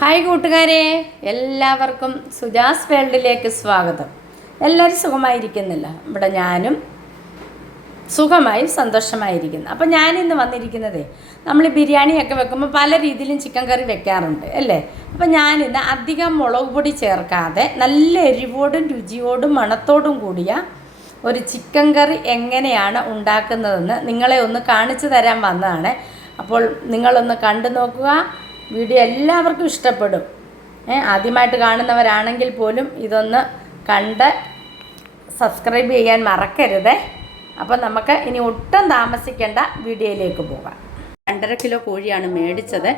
Hi കൂട്ടുകാരെ എല്ലാവർക്കും സുജാസ് വേൾഡിലേക്ക് സ്വാഗതം. എല്ലാവരും സുഖമായിരിക്കുന്നില്ല. ഇവിടെ ഞാനും സുഖമായി സന്തോഷമായിരിക്കുന്നു. അപ്പം ഞാനിന്ന് വന്നിരിക്കുന്നതേ നമ്മൾ ബിരിയാണിയൊക്കെ വെക്കുമ്പോൾ പല രീതിയിലും ചിക്കൻ കറി വെക്കാറുണ്ട് അല്ലേ? അപ്പം ഞാനിന്ന് അധികം മുളക് പൊടി ചേർക്കാതെ നല്ല എരിവോടും രുചിയോടും മണത്തോടും കൂടിയ ഒരു ചിക്കൻ കറി എങ്ങനെയാണ് ഉണ്ടാക്കുന്നതെന്ന് നിങ്ങളെ ഒന്ന് കാണിച്ചു തരാൻ വന്നതാണ്. അപ്പോൾ നിങ്ങളൊന്ന് കണ്ടു നോക്കുക. വീഡിയോ എല്ലാവർക്കും ഇഷ്ടപ്പെടും. ആദ്യമായിട്ട് കാണുന്നവരാണെങ്കിൽ പോലും ഇതൊന്ന് കണ്ട് സബ്സ്ക്രൈബ് ചെയ്യാൻ മറക്കരുതേ. അപ്പോൾ നമുക്ക് ഇനി ഒട്ടും താമസിക്കേണ്ട വീഡിയോയിലേക്ക് പോകാം. രണ്ടര കിലോ കോഴിയാണ് മേടിച്ചത്.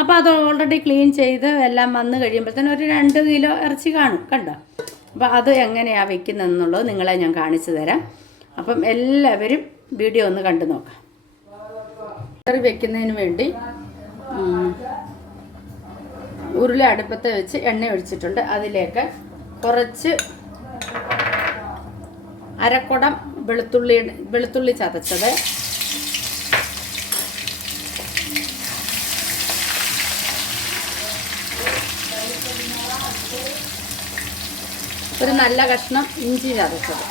അപ്പോൾ അത് ഓൾറെഡി ക്ലീൻ ചെയ്ത് എല്ലാം വന്ന് കഴിയുമ്പോഴത്തേനും ഒരു രണ്ട് കിലോ ഇറച്ചി കാണും കണ്ടോ? അപ്പോൾ അത് എങ്ങനെയാണ് വെക്കുന്നതെന്നുള്ളത് നിങ്ങളെ ഞാൻ കാണിച്ചു തരാം. അപ്പം എല്ലാവരും വീഡിയോ ഒന്ന് കണ്ടു നോക്കാം. വെക്കുന്നതിന് വേണ്ടി ഉരുളി അടുപ്പത്ത് വെച്ച് എണ്ണ ഒഴിച്ചിട്ടുണ്ട്. അതിലേക്ക് കുറച്ച് അരക്കുടം വെളുത്തുള്ളി വെളുത്തുള്ളി ചതച്ചത്. ഒരു നല്ല കഷ്ണം ഇഞ്ചി ചതച്ചത്.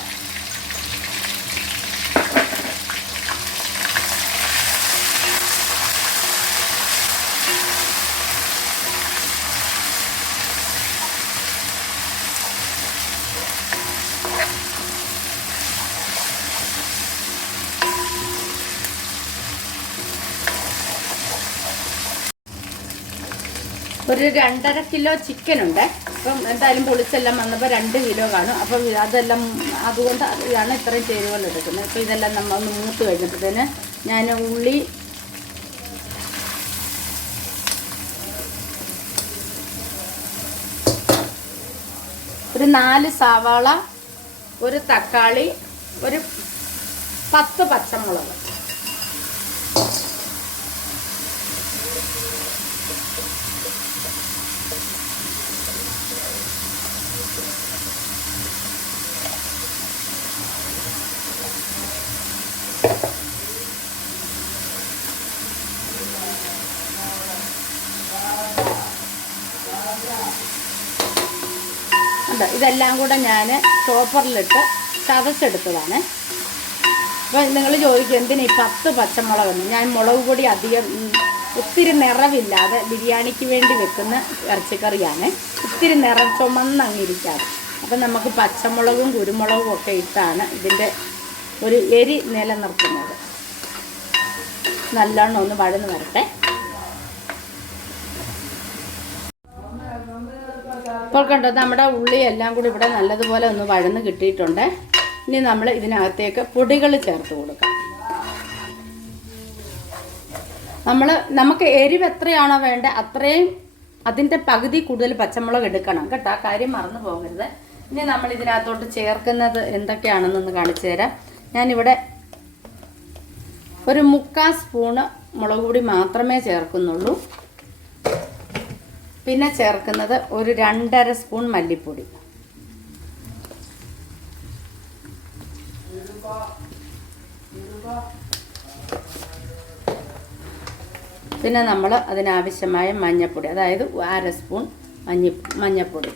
ഒരു രണ്ടര കിലോ ചിക്കൻ ഉണ്ട്. അപ്പം എന്തായാലും പൊളിച്ചെല്ലാം വന്നപ്പോൾ രണ്ട് കിലോ കാണും. അപ്പം അതെല്ലാം അതുകൊണ്ട് അതാണ് ഇത്രയും ചേരുവകൾ എടുക്കുന്നത്. അപ്പോൾ ഇതെല്ലാം നമ്മൾ ഒന്ന് മൂത്ത് കഴിഞ്ഞപ്പോഴത്തേന് ഞാൻ ഉള്ളി ഒരു നാല് സവാള ഒരു തക്കാളി ഒരു പത്ത് പച്ചമുളക്. ഉണ്ട് ഇതെല്ലാം കൂടെ ഞാൻ ചോപ്പറിലിട്ട് ചതച്ചെടുത്തതാണ്. അപ്പോൾ നിങ്ങൾ ചോദിക്കും എന്തിനാ ഈ പത്ത് പച്ചമുളകെന്ന് ഞാൻ മുളക് പൊടി അധികം ഒത്തിരി നിറവില്ലാതെ ബിരിയാണിക്ക് വേണ്ടി വെക്കുന്ന ഇറച്ചിക്കറിയാണ്. ഒത്തിരി നിറം ചുമന്നങ്ങിരിക്കാതെ അപ്പം നമുക്ക് പച്ചമുളകും കുരുമുളകും ഒക്കെ ഇട്ടാണ് ഇതിന്റെ ഒരു എരി നിലനിർത്തുന്നത്. നല്ലോണം ഒന്ന് വഴന്ന് വരട്ടെ. ഇപ്പോൾ കണ്ടത് നമ്മുടെ ഉള്ളി എല്ലാം കൂടി ഇവിടെ നല്ലതുപോലെ ഒന്ന് വഴന്ന് കിട്ടിയിട്ടുണ്ട്. ഇനി നമ്മൾ ഇതിനകത്തേക്ക് പൊടികൾ ചേർത്ത് കൊടുക്കാം. നമ്മൾ നമുക്ക് എരിവ് എത്രയാണോ വേണ്ടത് അത്രയും അതിന്റെ പകുതി കൂടുതൽ പച്ചമുളക് എടുക്കണം കേട്ടോ. ആ കാര്യം മറന്നു പോകരുത്. ഇനി നമ്മൾ ഇതിനകത്തോട്ട് ചേർക്കുന്നത് എന്തൊക്കെയാണെന്നൊന്ന് കാണിച്ചു തരാം. ഞാനിവിടെ ഒരു മുക്കാൽ സ്പൂണ് മുളക് പൊടി മാത്രമേ ചേർക്കുന്നുള്ളൂ. പിന്നെ ചേർക്കുന്നത് ഒരു രണ്ടര സ്പൂൺ മല്ലിപ്പൊടി. പിന്നെ നമ്മൾ അതിനാവശ്യമായ മഞ്ഞൾപ്പൊടി അതായത് അര സ്പൂൺ മഞ്ഞ മഞ്ഞൾപ്പൊടി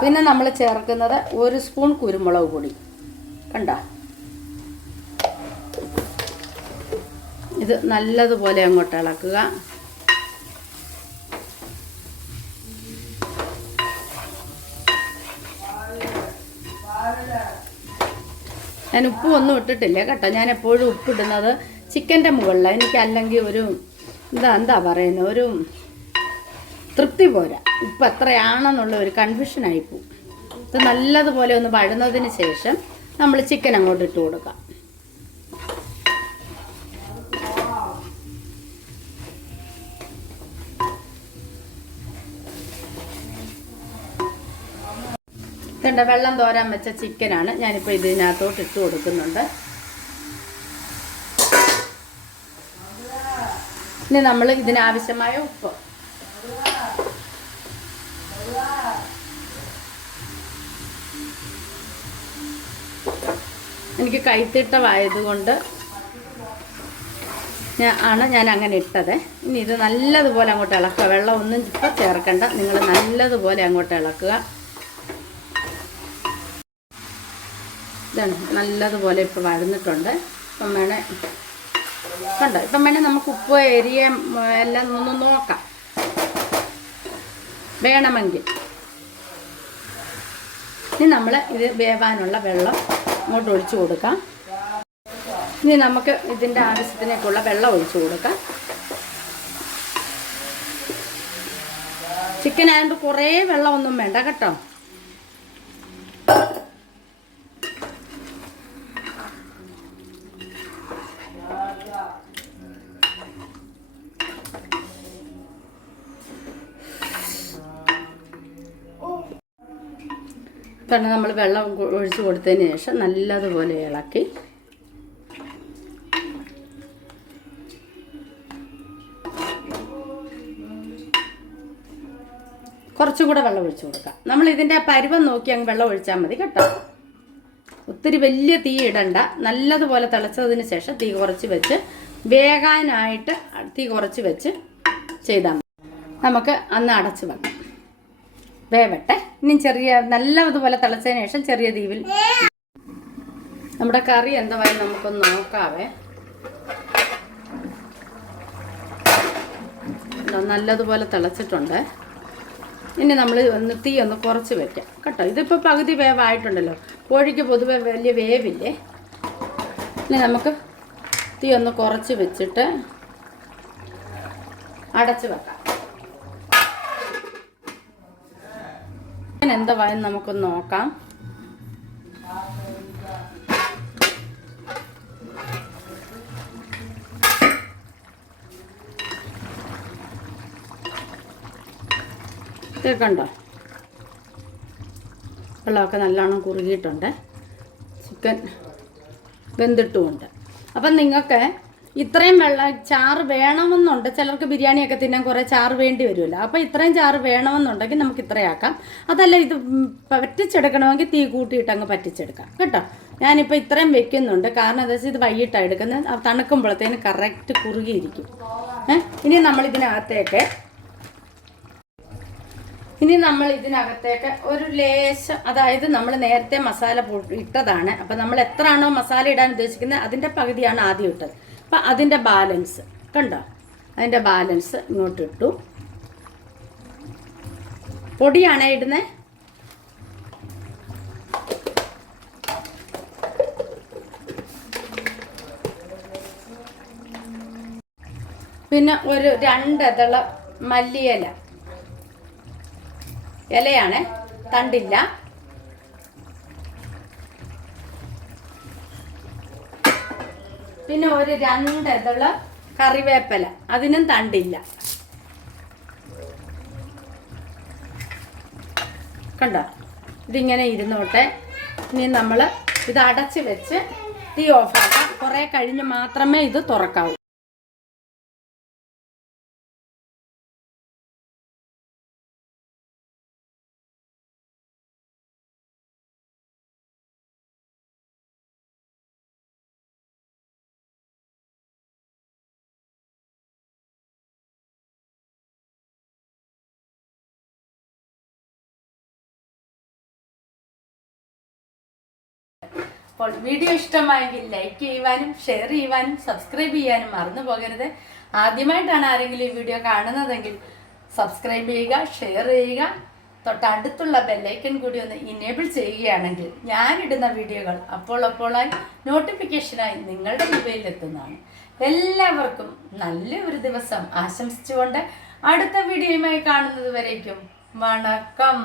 പിന്നെ നമ്മൾ ചേർക്കുന്നത് ഒരു സ്പൂൺ കുരുമുളക് പൊടി. കണ്ട? ഇത് നല്ലതുപോലെ അങ്ങോട്ട് ഇളക്കുക. ഞാൻ ഉപ്പ് ഒന്നും ഇട്ടിട്ടില്ല കേട്ടോ. ഞാൻ എപ്പോഴും ഉപ്പിടുന്നത് ചിക്കന്റെ മുകളിലാണ് എനിക്ക് അല്ലെങ്കിൽ ഒരു എന്താ എന്താ പറയുന്നത് ഒരു തൃപ്തി പോരാ. ഉപ്പ് എത്രയാണെന്നുള്ള ഒരു കൺഫ്യൂഷനായി പോകും ഇത് നല്ലതുപോലെ ഒന്ന് വഴുന്നതിന് ശേഷം നമ്മൾ ചിക്കൻ അങ്ങോട്ട് ഇട്ട് കൊടുക്കാം. ഇതുണ്ട് വെള്ളം തോരാൻ വെച്ച ചിക്കനാണ് ഞാനിപ്പോൾ ഇതിനകത്തോട്ട് ഇട്ട് കൊടുക്കുന്നുണ്ട്. ഇനി നമ്മൾ ഇതിനാവശ്യമായ ഉപ്പ്. എനിക്ക് കൈത്തിട്ടമായതുകൊണ്ട് ആണ് ഞാൻ അങ്ങനെ ഇട്ടത്. ഇനി ഇത് നല്ലതുപോലെ അങ്ങോട്ട് ഇളക്കുക. വെള്ളം ഒന്നും ഇപ്പം ചേർക്കണ്ട. നിങ്ങൾ നല്ലതുപോലെ അങ്ങോട്ട് ഇളക്കുക. ഇതാണ് നല്ലതുപോലെ ഇപ്പോൾ വഴന്നിട്ടുണ്ട്. ഇപ്പം വേണേ കണ്ടോ? ഇപ്പം വേണേൽ നമുക്ക് ഉപ്പ് എരിയ എല്ലാം ഒന്ന് നോക്കാം. വേണമെങ്കിൽ. ഇനി നമ്മൾ ഇത് വേവാനുള്ള വെള്ളം അങ്ങോട്ട് ഒഴിച്ചു കൊടുക്കാം. ഇനി നമുക്ക് ഇതിന്റെ ആവശ്യത്തിനേക്കുള്ള വെള്ളം ഒഴിച്ചു കൊടുക്കാം. ചിക്കൻ ആയതുകൊണ്ട് കുറേ വെള്ളമൊന്നും വേണ്ട കേട്ടോ. കാരണം നമ്മൾ വെള്ളം ഒഴിച്ചു കൊടുത്തതിന് ശേഷം നല്ലതുപോലെ ഇളക്കി. കുറച്ചും കൂടെ വെള്ളം ഒഴിച്ചു കൊടുക്കാം. നമ്മൾ ഇതിന്റെ പരുവം നോക്കി അങ്ങ് വെള്ളം ഒഴിച്ചാൽ മതി കേട്ടോ. ഒത്തിരി വലിയ തീ ഇടണ്ട. നല്ലതുപോലെ തിളച്ചതിന് ശേഷം തീ കുറച്ച് വെച്ച് വേകാനായിട്ട് തീ കുറച്ച് വെച്ച് ചെയ്താൽ നമുക്ക് അന്ന് അടച്ച് വെക്കാം. വേവട്ടെ. ഇനി ചെറിയ നല്ലതുപോലെ തിളച്ചതിന് ശേഷം ചെറിയ തീവിൽ നമ്മുടെ കറി എന്തായി നമുക്കൊന്ന് നോക്കാവേ. നല്ലതുപോലെ തിളച്ചിട്ടുണ്ട്. ഇനി നമ്മൾ ഒന്ന് തീ ഒന്ന് കുറച്ച് വെക്കാം. കേട്ടോ ഇതിപ്പോൾ പകുതി വേവായിട്ടുണ്ടല്ലോ. കോഴിക്ക് പൊതുവെ വലിയ വേവില്ലേ? ഇനി നമുക്ക് തീ ഒന്ന് കുറച്ച് വെച്ചിട്ട് അടച്ച് വെക്കാം. എന്താ വായെന്ന് നമുക്കൊന്ന് നോക്കാം. കേൾക്കണ്ടോ വെള്ളമൊക്കെ നല്ലോണം കുറുകിയിട്ടുണ്ട്. ചിക്കൻ വെന്തിട്ടുമുണ്ട്. അപ്പം നിങ്ങൾക്ക് ഇത്രയും വെള്ളം ചാറ് വേണമെന്നുണ്ട്. ചിലർക്ക് ബിരിയാണിയൊക്കെ തിന്നാൻ കുറേ ചാറ് വേണ്ടി വരുമല്ലോ അപ്പോൾ ഇത്രയും ചാറ് വേണമെന്നുണ്ടെങ്കിൽ നമുക്ക് ഇത്രയാക്കാം അതല്ല ഇത് പറ്റിച്ചെടുക്കണമെങ്കിൽ തീ കൂട്ടിയിട്ട് അങ്ങ് പറ്റിച്ചെടുക്കാം. കേട്ടോ? ഞാനിപ്പോൾ ഇത്രയും വെക്കുന്നുണ്ട്. കാരണം എന്താ വെച്ചാൽ ഇത് വൈകിട്ടാണ് എടുക്കുന്നത്. തണുക്കുമ്പോഴത്തേന് കറക്റ്റ് കുറുകിയിരിക്കും. ഏഹ് ഇനി നമ്മൾ ഇതിനകത്തേക്ക് ഇനി നമ്മൾ ഇതിനകത്തേക്ക് ഒരു ലേശം അതായത് നമ്മൾ നേരത്തെ മസാല ഇട്ടതാണ്. അപ്പം നമ്മൾ എത്രയാണോ മസാല ഇടാൻ ഉദ്ദേശിക്കുന്നത് അതിന്റെ പകുതിയാണ് ആദ്യം ഇട്ടത്. അപ്പം അതിന്റെ ബാലൻസ് കണ്ടോ? അതിന്റെ ബാലൻസ് ഇങ്ങോട്ട് ഇട്ടു പൊടിയാണേ ഇടുന്നത് പിന്നെ ഒരു രണ്ടതള മല്ലിയില. ഇലയാണ് തണ്ടില്ല. പിന്നെ ഒരു രണ്ട് ഇതൾ കറിവേപ്പില. അതിനും തണ്ടില്ല. കണ്ടോ? ഇതിങ്ങനെ ഇരുന്നോട്ടെ. ഇനി നമ്മൾ ഇത് അടച്ച് വെച്ച് തീ ഓഫാക്കാം. കുറേ കഴിഞ്ഞ് മാത്രമേ ഇത് തുറക്കാവൂ. അപ്പോൾ വീഡിയോ ഇഷ്ടമായെങ്കിൽ ലൈക്ക് ചെയ്യുവാനും ഷെയർ ചെയ്യുവാനും സബ്സ്ക്രൈബ് ചെയ്യാനും മറന്നു പോകരുത്. ആദ്യമായിട്ടാണ് ആരെങ്കിലും ഈ വീഡിയോ കാണുന്നതെങ്കിൽ സബ്സ്ക്രൈബ് ചെയ്യുക ഷെയർ ചെയ്യുക. തൊട്ടടുത്തുള്ള ബെല്ലൈക്കൻ കൂടി ഒന്ന് ഇനേബിൾ ചെയ്യുകയാണെങ്കിൽ ഞാനിടുന്ന വീഡിയോകൾ അപ്പോൾ അപ്പോളായി നോട്ടിഫിക്കേഷനായി നിങ്ങളുടെ മൊബൈലിൽ എത്തുന്നതാണ്. എല്ലാവർക്കും നല്ല ഒരു ദിവസം ആശംസിച്ചുകൊണ്ട് അടുത്ത വീഡിയോയുമായി കാണുന്നത് വരേക്കും. വണക്കം.